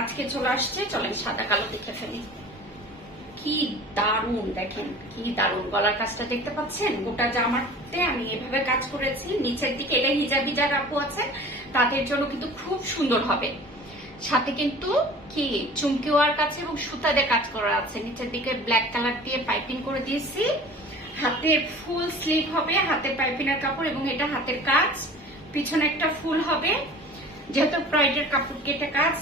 আজকে চলে আসছে। চলেন সাদা কালো দেখে ফেলি। কি দারুন, দেখেন কি দারুন গলার কাজটা দেখতে পাচ্ছেন। গোটা জামাতে আমি এভাবে কাজ করেছি। নিচের দিকে এটা হিজাবি যারা আপু আছে তাদের জন্য কিন্তু খুব সুন্দর হবে। সাথে কিন্তু কি চুমকি ওয়ার কাছে এবং সুতা দিয়ে কাজ করা আছে। নিচের দিকে ব্ল্যাক কালার দিয়ে পাইপিং করে দিয়েছি। হাতে ফুল স্লিভ হবে, হাতে পাইপিনের কাপড় এবং এটা হাতের কাজ। পিছনে একটা ফুল হবে, যেহেতু ব্রাইডের কাপড় কেটে কাজ,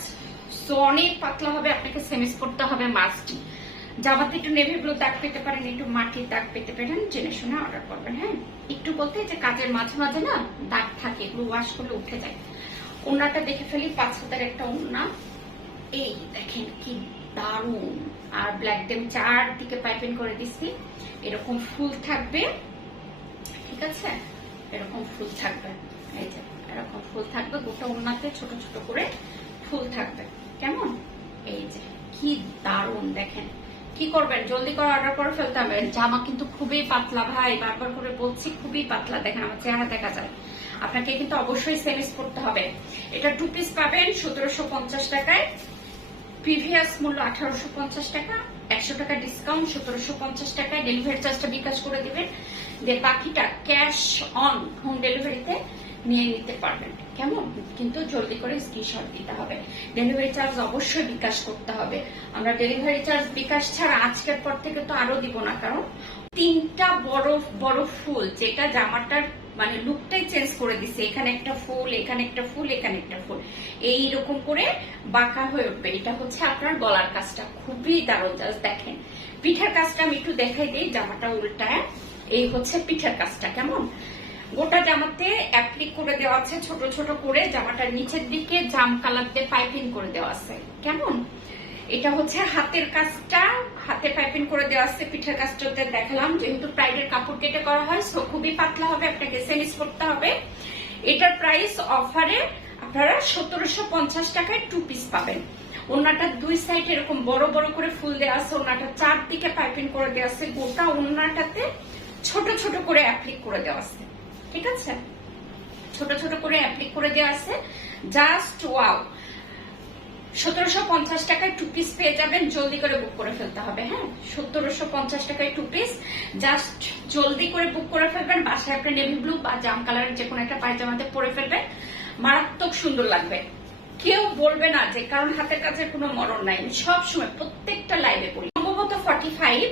সো অনেক পাতলা হবে, আপনাকে সেমিস করতে হবে মাস্ট। জামাতে একটু নেভি ব্লু দাগ পেতে পারেন, একটু মাটির দাগ পেতে পারেন, জেনে শুনে অর্ডার করবেন। হ্যাঁ, একটু বলতে যে কাজের মাঝে মাঝে না দাগ থাকে, এগুলো ওয়াশ করলে উঠে যায়। ওড়নাটা দেখে ফেলি, 5 হাতের একটা ওড়না। এই দেখেন কি দারুন। আর ব্ল্যাক দিয়ে চারদিকে পাইপিং করে দিচ্ছি। এরকম ফুল থাকবে, ঠিক আছে, এরকম ফুল থাকবে। এই যে এরকম ফুল থাকবে, গোটা ওড়নাতে ছোট ছোট করে ফুল থাকবে। কেমন? এই যে কি দারুন। দেখেন কি করবেন, জলদি করে অর্ডার করে ফেলতে হবে। জামা কিন্তু খুবই পাতলা ভাই, বারবার করে বলছি খুবই পাতলা। দেখেন আমার চেহারা দেখা যায়। আপনাকে কিন্তু অবশ্যই সেমিস করতে হবে। এটা 2 পিস পাবেন 1750 টাকায়। প্রিভিয়াস মূল্য 1850 টাকা, 100 টাকা ডিসকাউন্ট 1750 টাকায়। ডেলিভারি চার্জটা বিকাশ করে দিবেন, দিয়ে বাকিটা ক্যাশ অন হোম ডেলিভারিতে নিয়ে নিতে পারবেন। কেমন? কিন্তু জলদি করে স্ক্রিনশট দিতে হবে। ডেলিভারি চার্জ অবশ্যই বিকাশ করতে হবে। আমরা ডেলিভারি চার্জ বিকাশ ছাড়া আজকের পর থেকে তো আরো দিব না, কারণ 3টা বড় বড় ফুল যেটা জামাটার মানে লুকটাই চেঞ্জ করে দিছে। এখানে একটা ফুল, এখানে একটা ফুল, এখানে একটা ফুল, এইরকম করে বাঁকা হয়ে উঠবে। এটা হচ্ছে আপনার গলার কাজটা খুবই দারুণ। জাস্ট দেখেন পিঠের কাজটা আমি একটু দেখাই দিই। জামাটা উল্টায়, এই হচ্ছে পিঠের কাজটা। কেমন? গোটা জামাতে অ্যাপ্লিক করে দেওয়া আছে ছোট ছোট করে। জামাটার নিচের দিকে জাম কালার দিয়ে পাইপিং করে দেওয়া আছে। কেমন? এটা হচ্ছে হাতের কাজটা, হাতে পাইপিং করে দেওয়া আছে। পিঠের কাজটাতে দেখালাম, যেহেতু প্রাইডের কাপড় কেটে করা হয়, সো খুবই পাতলা হবে, আপনাকে সেমিস করতে হবে। এটার প্রাইস অফারে আপনারা 1750 টাকায় 2 পিস পাবেন। ওড়নাটা 2 সাইড এরকম বড় বড় করে ফুল দেওয়া আছে। ওড়নাটা চারদিকে পাইপিং করে দেওয়া আছে। গোটা ওড়নাটাতে ছোট ছোট করে অ্যাপ্লিক করে দেওয়া আছে। ঠিক আছে, ছোট ছোট করে অ্যাপ্লিক করে দেওয়া আছে। Just wow. 1750 টাকায় 2 পিস পেয়ে যাবেন। জলদি করে বুক করে ফেলতে হবে। হ্যাঁ, 1750 টাকায় 2 পিস। জাস্ট জলদি করে বুক করে ফেলবেন। বাসায় আপনি নেভি ব্লু বা জাম কালারের যে কোনো একটা পায়জামাতে পরে ফেলবেন, মারাত্মক সুন্দর লাগবে। কেউ বলবে না যে, কারণ হাতের কাজের কোনো মরণ নাই। সব সময় প্রত্যেকটা লাইভে পড়ি। সম্ভবত 45,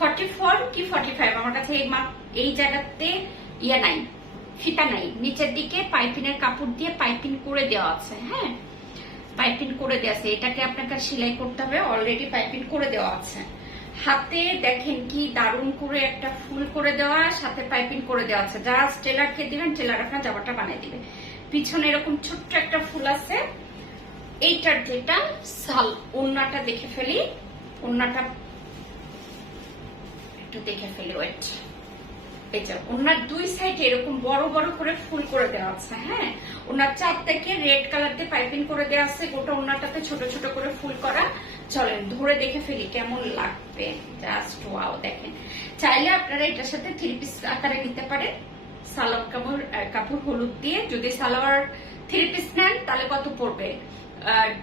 44 কি 45 আমার কাছে এই জায়গাতে ইয়ে নাই, ফিতা নাই। নিচের দিকে পাইপিনের কাপড় দিয়ে পাইপিং করে দেওয়া আছে। হ্যাঁ, পাইপিং করে দেওয়া আছে। এটাকে আপনাকে সেলাই করতে হবে, অলরেডি পাইপিং করে দেওয়া আছে। হাতে দেখেন কি দারুণ করে একটা ফুল করে দেওয়া, সাথে পাইপিং করে দেওয়া আছে। জাস্ট টেলারকে দিবেন, টেলার আপনার জামাটা বানিয়ে দিবে। পিছনে এরকম ছোট্ট একটা ফুল আছে। এইটার যেটা সাল, ওড়নাটা দেখে ফেলি। ওড়নাটা একটু দেখে ফেলি, ওয়েট। এই যে ওনার 2 সাইডে এরকম বড় বড় করে ফুল করে দেওয়া আছে। হ্যাঁ, ওনার চারদিকে রেড কালার দিয়ে পাইপিং করে দেওয়া আছে। গোটা ওনাটাতে ছোট ছোট করে ফুল করা। চলেন ধরে দেখে ফেলি কেমন লাগবে। Just wow. দেখেন, চাইলে আপনারা এটার সাথে 3 পিস আকারে নিতে পারেন। সালোয়ার কাপড় হলুদ দিয়ে যদি সালোয়ার 3 পিস নেন তাহলে কত পড়বে?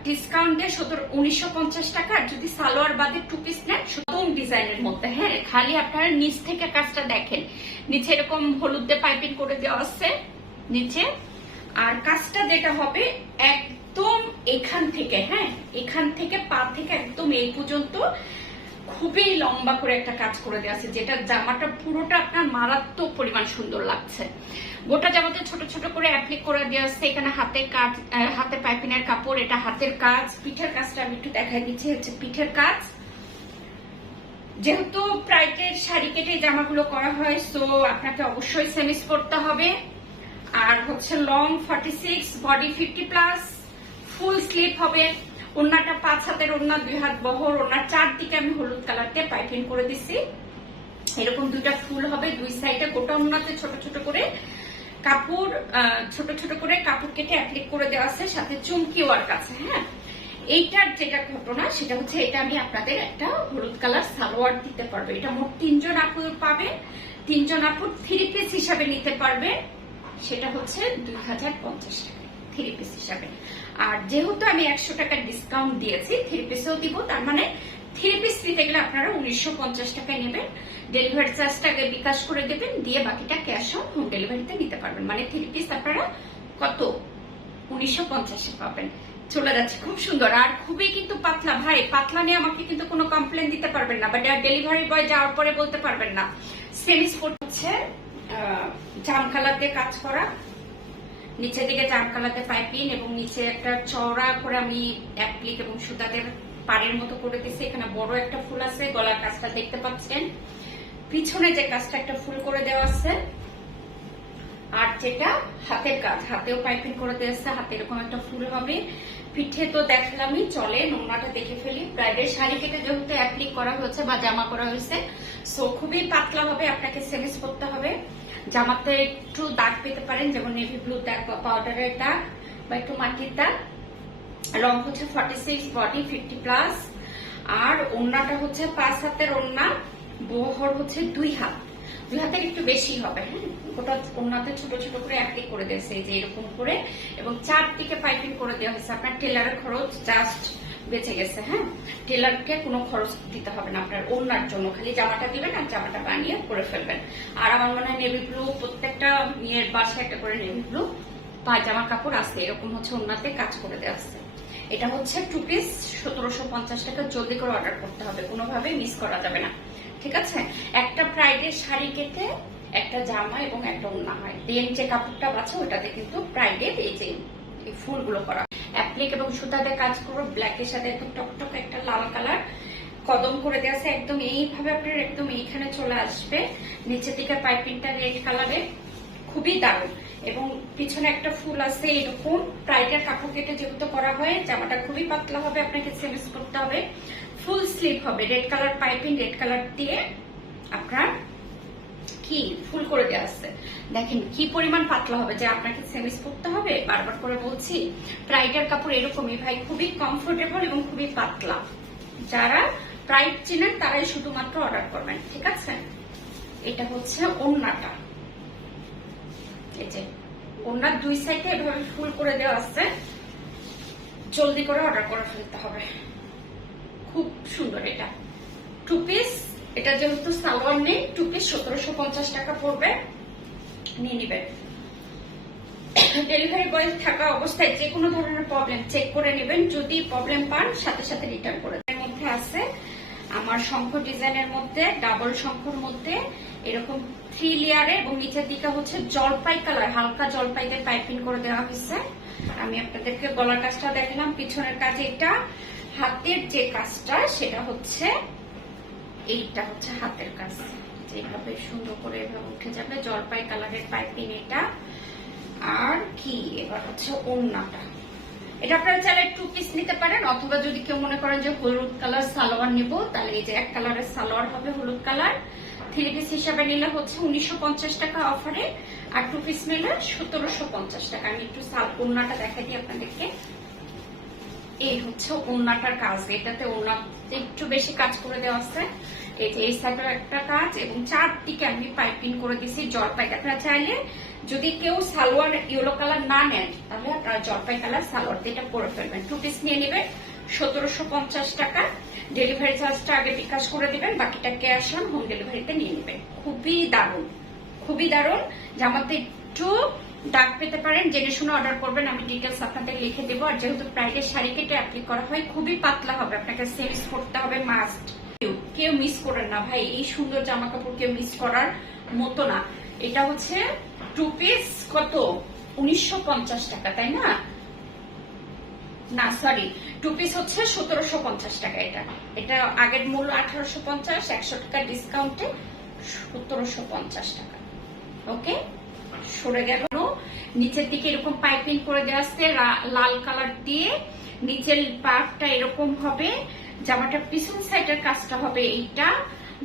ডিসকাউন্ট দিয়ে 1950 টাকা। আর যদি সালোয়ার বাদে 2 পিস নেন নতুন ডিজাইনের মধ্যে। হ্যাঁ, খালি আপনারা নিচ থেকে কাজটা দেখেন। নিচে এরকম হলুদ দিয়ে পাইপিং করে দেওয়া আছে নিচে। আর কাজটা যেটা হবে একদম এখান থেকে, হ্যাঁ এখান থেকে পা থেকে একদম এই পর্যন্ত খুবই লম্বা করে একটা কাজ করে দেওয়া আছে, যেটা জামাটা পুরোটা আপনার মারাত্মক পরিমাণ সুন্দর লাগছে। গোটা জামাতে ছোট ছোট করে অ্যাপ্লিক করে দেওয়া আছে। এখানে হাতে কাজ, হাতে পাইপিনের কাপড়, এটা হাতের কাজ। পিঠের কাজটা আমি একটু দেখাই দিচ্ছি, হচ্ছে পিঠের কাজ। যেহেতু প্রাইডের শাড়ি কেটে জামাগুলো করা হয়, সো আপনাকে অবশ্যই সেমিস করতে হবে। আর হচ্ছে লং 46, বডি 50+, ফুল স্লিভ হবে। ওড়নাটা 5 হাতের ওড়না, 2 হাত বহর। ওড়নার চারদিকে আমি হলুদ কালার দিয়ে পাইপিং করে দিছি। এরকম 2টা ফুল হবে 2 সাইডে। গোটা ওড়নাতে ছোট ছোট করে কাপড়, ছোট ছোট করে কাপড় কেটে অ্যাপ্লিক করে দেওয়া আছে, সাথে চুমকি ওয়ার্ক আছে। হ্যাঁ, এইটার যেটা ঘটনা সেটা হচ্ছে, এটা আমি আপনাদের একটা হলুদ কালার সালোয়ার দিতে পারবো। এটা মোট 3 জন আপু পাবে। 3 জন আপু 3 পিস হিসাবে নিতে পারবে। সেটা হচ্ছে 2050 টাকা 3 পিস হিসাবে। আর যেহেতু আমি 100 টাকা ডিসকাউন্ট দিয়েছি, 3 পিসেও দিব, তার মানে 3 পিস নিতে গেলে আপনারা 1950 টাকায় নেবেন। ডেলিভারি চার্জটা আগে বিকাশ করে দেবেন, দিয়ে বাকিটা ক্যাশ অন হোম ডেলিভারিতে নিতে পারবেন। মানে 3 পিস আপনারা কত 1950 পাবেন। চলে যাচ্ছে, খুব সুন্দর আর খুবই কিন্তু পাতলা। ভাই পাতলা নিয়ে আমাকে কিন্তু কোনো কমপ্লেন দিতে পারবেন না, বাট ডেলিভারি বয় যাওয়ার পরে বলতে পারবেন না। সেমি স্পোর্ট হচ্ছে জাম কালার দিয়ে কাজ করা, নিচের দিকে জাম কালাতে পাইপিং এবং নিচে একটা চওড়া করে আমি অ্যাপ্লিক এবং সুতাদের পাড়ের মতো করে দিয়েছি। এখানে বড় একটা ফুল আছে, গলার কাজটা দেখতে পাচ্ছেন, পিছনে যে কাজটা একটা ফুল করে দেওয়া আছে, আর যেটা হাতের কাজ, হাতেও পাইপিং করে দিয়েছে, হাতে এরকম একটা ফুল হবে। পিঠে তো দেখলামই, চলে নোংরাটা দেখে ফেলি। ব্রাইডের শাড়ি কেটে যেহেতু অ্যাপ্লিক করা হয়েছে বা জামা করা হয়েছে, সো খুবই পাতলা হবে, আপনাকে সেমিস করতে হবে। জামাতে একটু দাগ পেতে পারেন, যেমন নেভি ব্লু দাগ বা পাউডারের দাগ বা একটু মাটির দাগ। রং হচ্ছে 46, বডি 50+, আর ওড়নাটা হচ্ছে 5 হাতের ওড়না, বহর হচ্ছে 2 হাত, 2 হাতের একটু বেশি হবে। হ্যাঁ, ওটা ওড়নাতে ছোট ছোট করে অ্যাপ্লিক করে দিয়েছে যে এরকম করে, এবং চারদিকে পাইপিং করে দেওয়া হয়েছে। আপনার টেলারের খরচ জাস্ট বেঁচে গেছে। হ্যাঁ, টেলারকে কোনো খরচ দিতে হবে না আপনার ওড়নার জন্য, খালি জামাটা দিবেন আর জামাটা বানিয়ে করে ফেলবেন। আর আমার মনে হয় নেভি ব্লু, প্রত্যেকটা মেয়ের বাসায় একটা করে নেভি ব্লু পায়জামার কাপড় আছে, এরকম হচ্ছে ওড়নাতে কাজ করে দেওয়া আছে। এটা হচ্ছে 2 পিস 1750 টাকা। জলদি করে অর্ডার করতে হবে, কোনোভাবে মিস করা যাবে না, ঠিক আছে? একটা প্রাইডের শাড়ি কেটে একটা জামা এবং একটা ওড়না হয়, দেন যে কাপড়টা বাঁচে ওটাতে কিন্তু প্রাইডের এই যে ফুলগুলো করা। অ্যাপ্লিক এবং সুতাতে কাজ করবো, ব্ল্যাকের সাথে একদম টকটক একটা লাল কালার কদম করে দেওয়া আছে, একদম এইভাবে আপনার একদম এইখানে চলে আসবে। নিচের দিকে পাইপিংটা রেড কালারে, খুবই দারুণ। এবং পিছনে একটা ফুল আছে এরকম। প্রাইডের কাপড় কেটে যেহেতু করা হয়, জামাটা খুবই পাতলা হবে, আপনাকে সেমিস করতে হবে। ফুল স্লিভ হবে, red colour piping, red colour দিয়ে আপনার কি ফুল করে দেওয়া আছে। দেখেন কি পরিমাণ পাতলা হবে, যে আপনাকে সেমিস করতে হবে। বারবার করে বলছি, প্রাইডের কাপড় এরকমই ভাই, খুবই কমফোর্টেবল এবং খুবই পাতলা। যারা প্রাইড চেনেন তারাই শুধুমাত্র অর্ডার করবেন, ঠিক আছে? এটা হচ্ছে ওড়নাটা, এই যে ওড়নার 2 সাইডে এভাবে ফুল করে দেওয়া আছে। জলদি করে অর্ডার করে ফেলতে হবে, খুব সুন্দর। এটা 2 পিস, এটা যেহেতু সালোয়ার নেই, 2 পিস 1750 টাকা পড়বে, নিয়ে নিবেন। ডেলিভারি বয় থাকা অবস্থায় যে কোনো ধরনের প্রবলেম চেক করে নেবেন, যদি প্রবলেম পান সাথে সাথে রিটার্ন করে দেবেন। এর মধ্যে আছে আমার শঙ্খ ডিজাইনের মধ্যে, ডাবল শঙ্খর মধ্যে এরকম 3 লেয়ারে, এবং নিচের দিকে হচ্ছে জলপাই কালার, হালকা জলপাইতে পাইপিং করে দেওয়া হয়েছে। আমি আপনাদেরকে গলার কাজটা দেখলাম, পিছনের কাজে এটা। হাতের যে কাজটা সেটা হচ্ছে এইটা, হচ্ছে হাতের কাজ, যেভাবে সুন্দর করে এভাবে উঠে যাবে, জলপাই কালারের পাইপিং এটা। আর কি এবার হচ্ছে ওড়নাটা, এটা আপনারা চাইলে 2 পিস নিতে পারেন, অথবা যদি কেউ মনে করেন যে হলুদ কালার সালোয়ার নিব, তাহলে এই যে এক কালারের সালোয়ার হবে হলুদ কালার। 3 পিস হিসাবে নিলে হচ্ছে 1950 টাকা অফারে, আর 2 পিস নিলে 1750 টাকা। আমি একটু ওড়নাটা দেখাই দিই আপনাদেরকে। এই হচ্ছে ওড়নাটার কাজ, এটাতে ওড়নাতে একটু বেশি কাজ করে দেওয়া আছে। এই যে এই সাইডের একটা কাজ, এবং চারদিকে আমি পাইপিং করে দিছি জলপাই। আপনারা চাইলে যদি কেউ সালোয়ার ইয়েলো কালার না নেন, তাহলে আপনারা জলপাই কালার সালোয়ার দিয়ে এটা করে ফেলবেন। 2 পিস নিয়ে নেবেন 1750 টাকা। ডেলিভারি চার্জটা আগে বিকাশ করে দিবেন, বাকিটা ক্যাশ অন হোম ডেলিভারিতে নিয়ে নেবেন। খুবই দারুণ, খুবই দারুণ। জামাতে একটু দাগ পেতে পারেন, জেনে শুনে অর্ডার করবেন, আমি ডিটেলস আপনাদের লিখে দেবো। আর যেহেতু প্রাইডের শাড়ি কেটে অ্যাপ্লিক করা হয়, খুবই পাতলা হবে, আপনাকে সেমিস করতে হবে মাস্ট। কেউ মিস করেন না ভাই, এই সুন্দর জামা কাপড় কেউ মিস করার মতো না। এটা হচ্ছে 2 পিস কত 1950 টাকা, তাই না? না সরি, 2 পিস হচ্ছে 1750 টাকা। এটা আগের মূল্য 1850, 100 টাকা ডিসকাউন্টে 1750 টাকা। ওকে, সরে গেল। নিচের দিকে এরকম পাইপিং করে দেওয়া আছে লাল কালার দিয়ে, নিচের পার্টটা এরকম হবে। জামাটা পিছন সাইডের কাজটা হবে এইটা।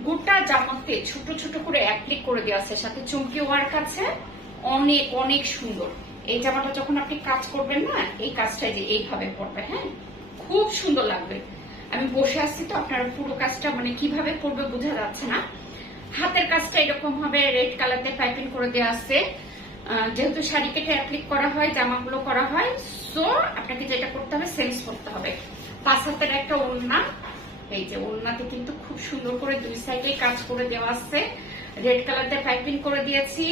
গোটা জামাতে ছোট ছোট করে অ্যাপ্লিক করে দেওয়া আছে, সাথে চুমকি ওয়ার্ক আছে, অনেক অনেক সুন্দর। এই জামাটা যখন আপনি কাজ করবেন না, এই কাজটা যে এইভাবে পড়বে, হ্যাঁ খুব সুন্দর লাগবে। আমি বসে আসছি তো, আপনার পুরো কাজটা মানে কিভাবে করবে বোঝা যাচ্ছে না। হাতের কাজটা এরকম হবে, রেড কালার দিয়ে পাইপিং করে দেওয়া আছে। যেহেতু শাড়ি কেটে অ্যাপ্লিক করা হয়, জামাগুলো করা হয়, সো আপনাকে যেটা করতে হবে সেন্স করতে হবে। 5 হাতের একটা ওড়না, এই যে ওড়নাতে কিন্তু খুব সুন্দর করে দুই সাইডে কাজ করে দেওয়া আছে, রেড কালার দিয়ে পাইপিং করে দিয়েছি,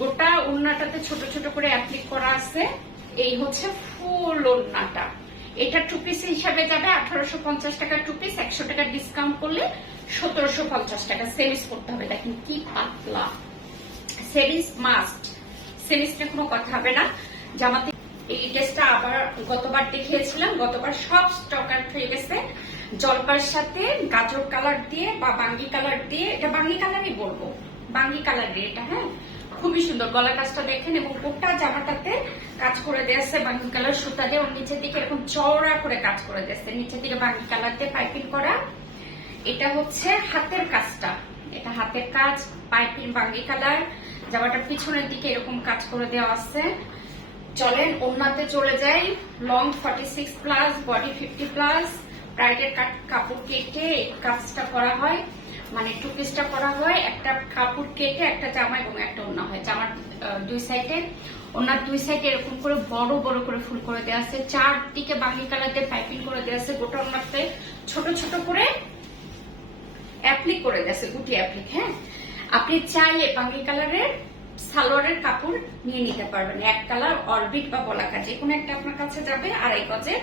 গোটা ওড়নাটাতে ছোট ছোট করে অ্যাপ্লিক করা আছে। এই হচ্ছে ফুল ওড়নাটা। এটা টু পিস হিসাবে যাবে 1850 টাকা টু পিস, 100 টাকা ডিসকাউন্ট করলে 1750 টাকা। সেভিস করতে হবে, দেখেন কি পাতলা, সেভিস মাস্ট, সেভিসটা কোনো কথা হবে না। জামাতে এই ড্রেসটা আবার গতবার দেখিয়েছিলাম, গতবার সব স্টক আউট হয়ে গেছে। জলপার সাথে গাজর কালার দিয়ে বা বাঙ্গি কালার দিয়ে, এটা বাঙ্গি কালারই বলবো, বাঙ্গি কালার দিয়ে এটা, হ্যাঁ খুবই সুন্দর। গলার কাজটা দেখেন এবং গোটা জামাটাতে কাজ করে দিয়েছে বাঙ্গি কালার সুতা দিয়ে, ওর নিচের দিকে এরকম চওড়া করে কাজ করে দিয়েছে, নিচের দিকে বাঙ্গি কালার দিয়ে পাইপিং করা। এটা হচ্ছে হাতের কাজটা, এটা হাতের কাজ, পাইপিং বাঙ্গি কালার, জামাটার পিছনের দিকে এরকম কাজ করে দেওয়া আছে। চলেন ওড়নাতে চলে যাই। লং 46 প্লাস, বডি 50 প্লাস, ব্রাইডের কাপড় কেটে কাজটা করা হয়, মানে টু পিসটা করা হয়, একটা কাপড় কেটে একটা জামা এবং একটা ওড়না হয়। জামার দুই সাইডে, ওড়নার দুই সাইডে এরকম করে বড় বড় করে ফুল করে দেওয়া আছে, চারদিকে বাঙ্গি কালার দিয়ে পাইপিং করে দেওয়া আছে, গোটা ওড়নাতে ছোট ছোট করে অ্যাপ্লিক করে দেওয়া আছে, গুটি অ্যাপ্লিক। হ্যাঁ, আপনি চাইলে বাঙ্গি কালারের সালোয়ারের কাপড় নিয়ে নিতে পারবেন, এক কালার অরবিট বা বলাকা যে কোনো একটা আপনার কাছে যাবে। 2.5 গজের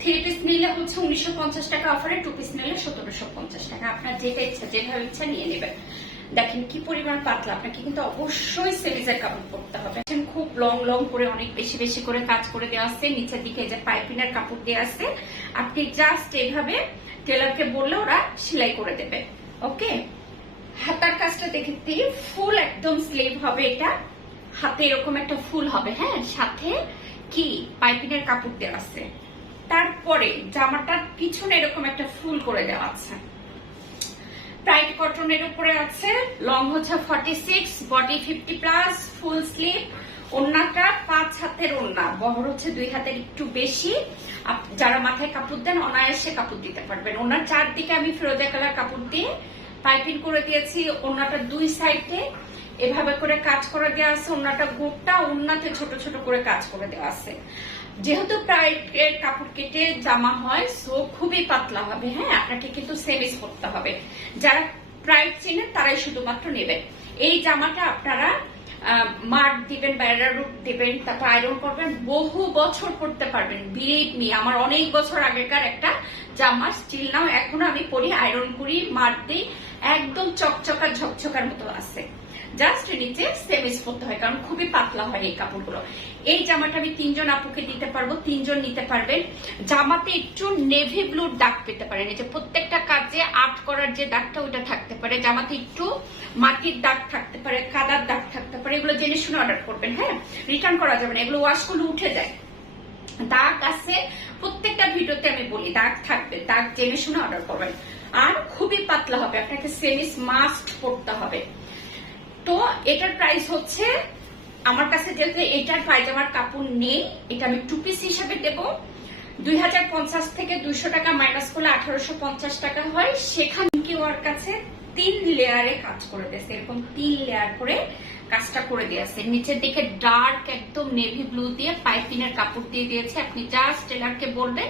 3 পিস নিলে হচ্ছে 1950 টাকা অফারে, 2 পিস নিলে 1750 টাকা। আপনার যেটা ইচ্ছা, যেভাবে ইচ্ছা নিয়ে নেবেন। দেখেন কি পরিমাণ পাতলা, আপনাকে কিন্তু অবশ্যই সেভিজের কাপড় পরতে হবে। খুব লং লং করে অনেক বেশি বেশি করে কাজ করে দেওয়া আছে, নিচের দিকে যে পাইপিনের কাপড় দেওয়া আছে, আপনি জাস্ট এইভাবে টেলারকে বললে ওরা সেলাই করে দেবে। ওকে, হাতার কাজটা দেখতে ফুল একদম স্লিভ হবে, এটা হাতে এরকম একটা ফুল হবে, হ্যাঁ সাথে কি পাইপিনের কাপড় দেওয়া আছে। তারপরে জামাটার পিছনে এরকম একটা ফুল করে দেওয়া আছে, টাইট কটনের উপরে আছে। লং হচ্ছে 46, বডি 50 প্লাস, ফুল স্লিভ। ওড়নাটা 5 হাতের ওড়না, বহর হচ্ছে 2 হাতের একটু বেশি। যারা মাথায় কাপড় দেন অনায়াসে কাপড় দিতে পারবেন। ওড়নার চারদিকে আমি ফিরোজা কালার কাপড় দিয়ে পাইপিং করে দিয়েছি। ওড়নাটা দুই সাইডে এভাবে করে কাজ করে দেওয়া আছে, ওড়নাটা গোটা ওড়নাতে ছোট ছোট করে কাজ করে দেওয়া আছে। যেহেতু প্রাইডের কাপড় কেটে জামা হয়, সো খুবই পাতলা হবে। হ্যাঁ, আপনাকে কিন্তু সেভিস করতে হবে। যারা প্রাইড চেনেন তারাই শুধুমাত্র নেবেন। এই জামাটা আপনারা মার্ক দিবেন, বাইরা রুট দিবেন, তারপর আয়রন করবেন, বহু বছর পরতে পারবেন। বিলিভ মি, আমার অনেক বছর আগেকার একটা জামা স্টিল নাও এখনো আমি পরি, আয়রন করি, মার্ক দিই, একদম চকচকা ঝকঝকার মতো আছে। জাস্ট নিচে সেভিস করতে হয়, কারণ খুবই পাতলা হয় এই কাপড়গুলো। এই জামাটা আমি 3 জন আপুকে দিতে পারবো, 3 জন নিতে পারবেন। জামাতে একটু নেভি ব্লুর দাগ পেতে পারেন, এই যে প্রত্যেকটা কাজে আর্ট করার যে দাগটা ওইটা থাকতে পারে, জামাতে একটু মাটির দাগ থাকতে পারে, কাদার দাগ থাকতে পারে, এগুলো জেনে শুনে অর্ডার করবেন। হ্যাঁ, রিটার্ন করা যাবে না, এগুলো ওয়াশ করলে উঠে যায়। দাগ আছে, প্রত্যেকটা ভিডিওতে আমি বলি দাগ থাকবে, দাগ জেনে শুনে অর্ডার করবেন। আর খুবই পাতলা হবে, আপনাকে সেভিস মাস্ট করতে হবে। তো এটার প্রাইস হচ্ছে, আমার কাছে যেহেতু এটার পায়জামার কাপড় নেই, এটা আমি 2 পিস হিসাবে দেব। 2050 থেকে 200 টাকা মাইনাস করলে 1850 টাকা হয়। সেখানে কি ওর কাছে 3 লেয়ারে কাজ করে দিয়েছে, এরকম 3 লেয়ার করে কাজটা করে দিয়েছে। নিচের দিকে ডার্ক একদম নেভি ব্লু দিয়ে পাইপিনের কাপড় দিয়ে দিয়েছে। আপনি জাস্ট টেলারকে বলবেন,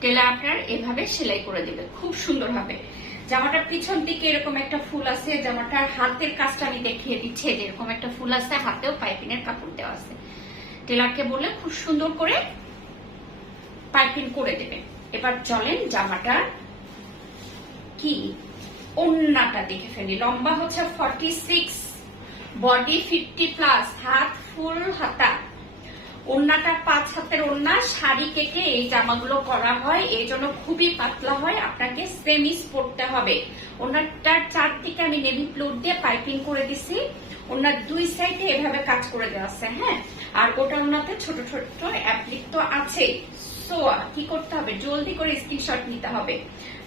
টেলার আপনার এভাবে সেলাই করে দিবে, খুব সুন্দর হবে। জামাটার পিছন দিকে এরকম একটা ফুল আছে, জামাটার হাতের কাজটা আমি দেখিয়ে দিচ্ছি, এরকম একটা ফুল আছে, হাতেও পাইপিনের কাপড় দেওয়া আছে। টেলারকে বলে খুব সুন্দর করে পাইপিং করে দেবে। এবার চলেন জামাটার কি ওড়নাটা দেখে ফেলি। লম্বা হচ্ছে 46, বডি 50 প্লাস, হাত ফুল হাতা। ওড়নাটা 5 হাতের ওড়না, শাড়ি কেটে এই জামাগুলো করা হয়, এই জন্য খুবই পাতলা হয়, আপনাকে সেমিস পরতে হবে। ওড়নাটার চারদিকে আমি নেভি ব্লু দিয়ে পাইপিং করে দিছি, ওড়নার দুই সাইডে এভাবে কাজ করে দেওয়া আছে। হ্যাঁ, আর গোটা ওড়নাতে ছোট ছোট অ্যাপ্লিক তো আছে। সো কি করতে হবে, জলদি করে স্ক্রিনশট নিতে হবে।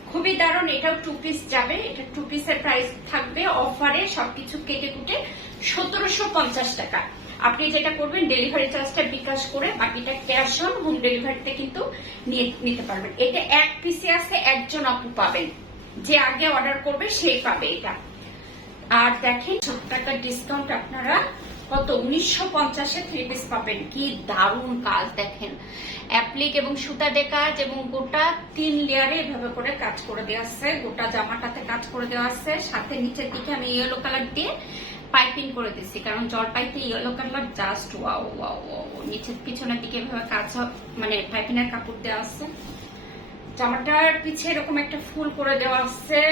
খুবই দারুণ, এটাও 2 পিস যাবে। এটা 2 পিসের প্রাইস থাকবে অফারে, সবকিছু কেটে কুটে 1750 টাকা। আপনি যেটা করবেন, ডেলিভারি চার্জটা বিকাশ করে বাকিটা ক্যাশ অন হোম ডেলিভারিতে কিন্তু নিতে পারবেন। এটা 1 পিসে আছে, একজন আপু পাবেন, যে আগে অর্ডার করবে সেই পাবে এটা। আর দেখেন 7 টাকা ডিসকাউন্ট আপনারা কত 1950-এ 3 পিস পাবেন। কি দারুণ কাজ দেখেন, অ্যাপ্লিক এবং সুতা দিয়ে কাজ এবং গোটা 3 লেয়ারে এভাবে করে কাজ করে দেওয়া আছে, গোটা জামাটাতে কাজ করে দেওয়া আছে। সাথে নিচের দিকে আমি ইয়েলো কালার দিয়ে পাইপিং করে দিচ্ছি, কারণ জলপাইতে yellow colour just wow wow wow. নিচের পিছনের দিকে এভাবে কাজ মানে পাইপিং এর কাপড় দেওয়া আছে। জামাটার পিছে এরকম একটা ফুল করে দেওয়া আছে,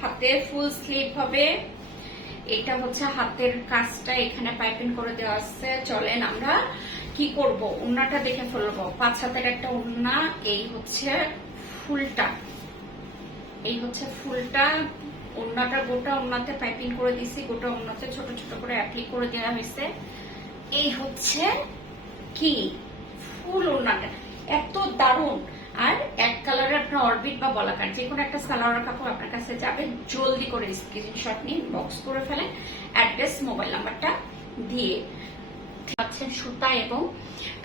হাতে ফুল স্লিভ হবে। এটা হচ্ছে হাতের কাজটা, এখানে পাইপিং করে দেওয়া আছে। চলেন আমরা কি করব, ওড়নাটা দেখে ফেলবো। 5 হাতের একটা ওড়না। এই হচ্ছে ফুলটা, এই হচ্ছে ফুলটা। ওড়নাটা গোটা ওড়নাতে পাইপিং করে দিছি, গোটা ওড়নাতে ছোট ছোট করে অ্যাপ্লিক করে দেওয়া হয়েছে। এই হচ্ছে কি ফুল ওড়নাটা, এত দারুণ। আর এক কালারের আপনার অরবিট বা বলাকার যে কোনো একটা সালোয়ার কাপড় আপনার কাছে যাবে, জলদি করে স্ক্রিনশট নিয়ে বক্স করে ফেলেন, অ্যাড্রেস মোবাইল নাম্বারটা দিয়ে পাচ্ছেন। সুতা এবং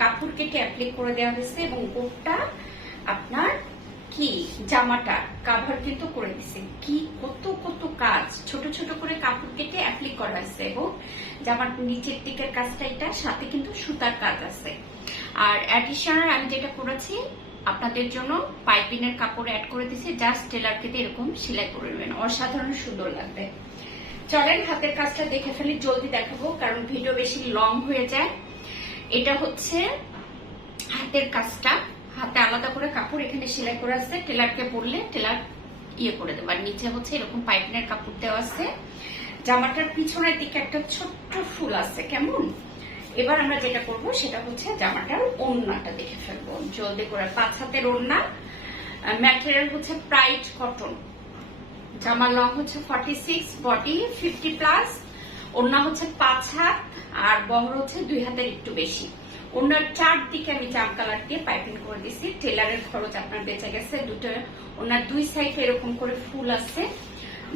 কাপড় কেটে অ্যাপ্লিক করে দেওয়া হয়েছে এবং গোটা আপনার কি জামাটা কাভার কিন্তু করে দিছে। কি কত কত কাজ, ছোট ছোট করে কাপড় কেটে অ্যাপ্লিক করা হয়েছে এবং জামার নিচের দিকের কাজটা এটা, সাথে কিন্তু সুতার কাজ আছে। আর অ্যাডিশনাল আমি যেটা করেছি আপনাদের জন্য পাইপিং এর কাপড় অ্যাড করে দিছি, জাস্ট টেলারকে দিয়ে এরকম সেলাই করে নেবেন, অসাধারণ সুন্দর লাগবে। চলেন হাতের কাজটা দেখে ফেলি, জলদি দেখাবো কারণ ভিডিও বেশি লং হয়ে যায়। এটা হচ্ছে হাতের কাজটা, হাতে আলাদা করে কাপড় এখানে সেলাই করে আছে, টেলারকে বললে টেলার ইয়ে করে দেবে। আর নিচে হচ্ছে এরকম পাইপিং এর কাপড় দেওয়া আছে। জামাটার পিছনের দিকে একটা ছোট্ট ফুল আছে, কেমন। এবার আমরা যেটা করব সেটা হচ্ছে জামাটার ওড়নাটা দেখে ফেলবো জলদি করে। 5 হাতের ওড়না, ম্যাটেরিয়াল হচ্ছে প্রাইড কটন। জামার লং হচ্ছে 46, বডি 50+, ওড়না হচ্ছে 5 হাত আর বহর হচ্ছে 2 হাতের একটু বেশি। ওড়নার চারদিকে আমি জাম কালার দিয়ে পাইপিং করে দিছি, টেলারের খরচ আপনার বেঁচে গেছে। দুটো ওড়নার 2 সাইডে এরকম করে ফুল আছে,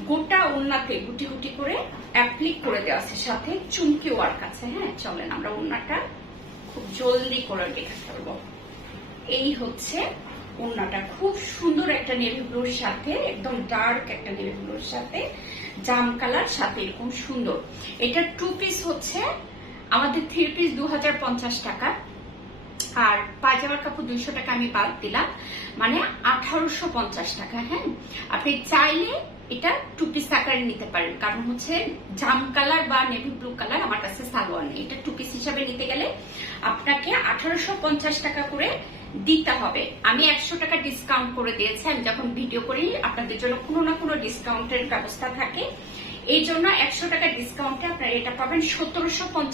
গোটা ওড়নাতে গুটি গুটি করে অ্যাপ্লিক করে দেওয়া আছে, সাথে চুমকি ওয়ার্ক আছে। হ্যাঁ চলেন আমরা ওড়নাটা খুব জলদি করে দেখে ফেলবো। এই হচ্ছে ওড়নাটা, খুব সুন্দর একটা নেভি ব্লুর সাথে, একদম ডার্ক একটা নেভি ব্লুর সাথে জাম কালার, সাথে এরকম সুন্দর। এটা 2 পিস হচ্ছে আমাদের, 3 পিস 2050 টাকা, আর পায়জামার কাপড় 200 টাকা আমি বাদ দিলাম, মানে 1850 টাকা। হ্যাঁ আপনি চাইলে এটা 2 পিস আকারে নিতে পারেন, কারণ হচ্ছে জাম কালার বা নেভি ব্লু কালার আমার কাছে সালোয়ার নেই। এটা 2 পিস হিসাবে নিতে গেলে আপনাকে 1850 টাকা করে দিতে হবে। আমি 100 টাকা ডিসকাউন্ট করে দিয়েছি, আমি যখন ভিডিও করি আপনাদের জন্য কোনো না কোনো ডিসকাউন্টের ব্যবস্থা থাকে, এই জন্য 100 টাকা ডিসকাউন্টে আপনারা এটা পাবেন 1750।